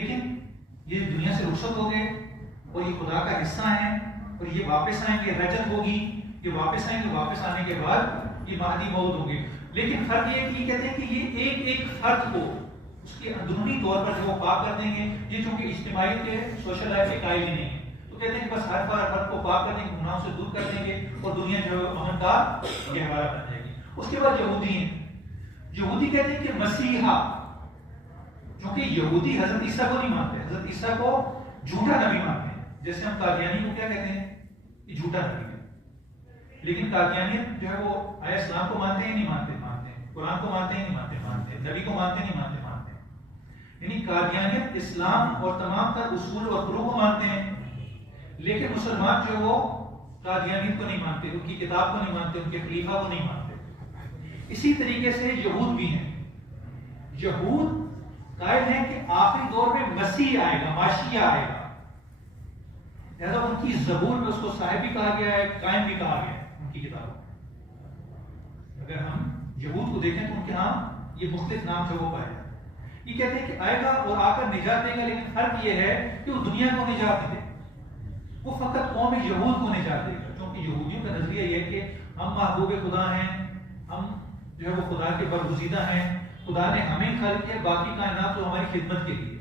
لیکن یہ دنیا سے رخصت ہو گئے اور یہ خدا کا حصہ ہیں اور یہ واپس آئیں گے، رجت ہوگی، یہ واپس آئیں گے، واپس آنے کے بعد یہ مہدی موعود ہوں گے۔ لیکن فرق یہ ہے کہ کہتے ہیں کہ یہ ایک ایک فرد کو اس کے اندرونی طور پر جو وہ پاک کر دیں گے، یہ چونکہ اجتماعیت کے سوشل لائف کے قائل ہی نہیں ہے، تو کہتے ہیں کہ بس ہر فرد کو پاک کر دیں گے، گناہوں سے دور کر دیں گے اور دنیا جو ہے امن کا گہوارہ بن جائے گی۔ اس کے بعد یہودی ہیں، یہودی کہتے ہیں کہ مسیحا، کیونکہ یہودی حضرت عیسیٰ کو نہیں مانتے، حضرت عیسیٰ کو جھوٹا نبی مانتے ہیں، جیسے ہم قادیانی کو کیا کہتے ہیں کہ جھوٹا نبی ہے۔ لیکن قادیانیت جو ہے وہ آیا اسلام کو مانتے ہیں نہیں مانتے؟ مانتے ہیں۔ قرآن کو مانتے ہیں نہیں مانتے؟ مانتے ہیں۔ نبی کو مانتے ہیں نہیں مانتے؟ مانتے ہیں۔ یعنی قادیانیت اسلام اور تمام تر اصول اور فروع کو مانتے ہیں، لیکن مسلمان جو وہ قادیانیت کو نہیں مانتے، ان کی کتاب کو نہیں مانتے، ان کے خلیفہ کو نہیں مانتے۔ اسی طریقے سے یہود بھی ہیں، یہود قائل ہیں کہ آخری دور میں مسیح آئے گا، ماشیہ آئے گا، لہذا ان کی زبور میں اس کو صاحب بھی کہا گیا ہے، قائم بھی کہا گیا ہے ان کی کتابوں میں۔ اگر ہم یہود کو دیکھیں تو ان کے ہاں یہ مختلف نام جو وہ پائے گا، یہ کہتے ہیں کہ آئے گا اور آ کر نجات دے گا، لیکن فرق یہ ہے کہ وہ دنیا کو نجات دے، وہ فقط قوم یہود کو نجات دے گا، کیونکہ یہودیوں کا نظریہ یہ ہے کہ ہم محبوب خدا ہیں، ہم جو ہے وہ خدا کے برگزیدہ ہیں، خدا نے ہمیں خلق کیا، باقی کائنات تو ہماری خدمت کے لیے،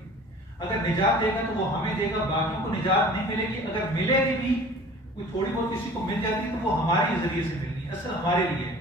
اگر نجات دے گا تو وہ ہمیں دے گا، باقیوں کو نجات نہیں ملے گی، اگر ملے گی بھی کوئی تھوڑی بہت کسی کو مل جاتی ہے تو وہ ہمارے ذریعے سے ملنی ہے، اصل ہمارے لیے